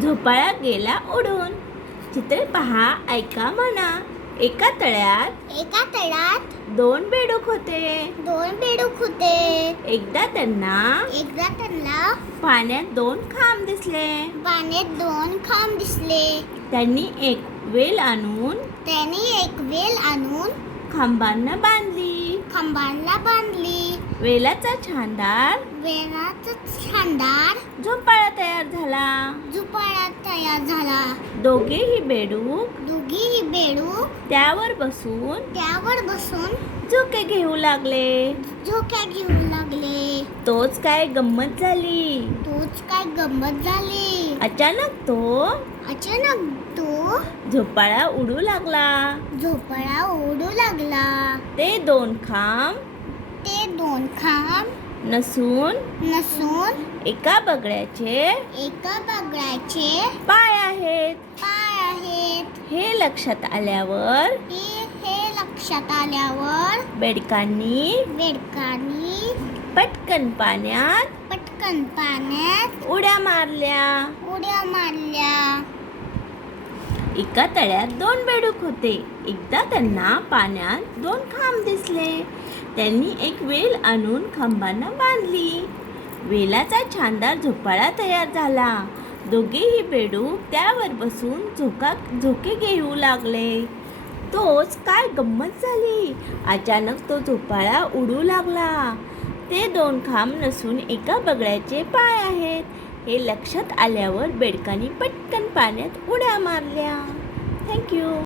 झोपाळा गेला उडून चित्र पहा ऐका म्हणा. एका तळ्यात एका तळ्यात दोन बेडूक होते. दोन बेडूक होते. एकदा त्यांना एकदा त्यांना पाण्यात दोन खांब दिसले. पाण्यात दोन खांब दिसले. त्यांनी एक वेल आणून त्यांनी एक वेल आणून खांबांना बांधली. खांबाला बांधली. वेलाचा छानदार वेलाचा शानदार झोपाळा तयार झाला. तयार झाला. दोघेही बेडूक दोघीही बेडूक त्यावर बसून त्यावर बसून झोके घेऊ लागले. झोक्या घेऊ लागले. तोच काय गंमत झाली? तोच काय गंमत झाली? अचानक तो अचानक तो झोपाळा उडू लागला. झोपाळा ओढू लागला. ते दोन खांब ते दोन खांब नसून नसून एका बगड्याचे एका बगड्याचे पाय आहेत. पाय आहेत. हे लक्षात आल्यावर हे हे लक्षात आल्यावर बेडकांनी बेडकांनी पटकन पाण्यात पटकन पाण्यात उड्या मारल्या. उड्या मारल्या. एका तळ्यात दोन बेडूक होते. एकदा त्यांना पाण्यात दोन खांब दिसले. त्यांनी एक वेल आणून खांबांना बांधली. वेलाचा छानदार झोपाळा तयार झाला. दोघेही बेडूक त्यावर बसून झोका झोके घेऊ लागले. तोच काय गंमत झाली? अचानक तो झोपाळा उडू लागला. ते दोन खांब नसून एका बगड्याचे पाय आहेत. हे लक्षात आल्यावर बेडकांनी पटकन पाण्यात उड्या मारल्या. थँक्यू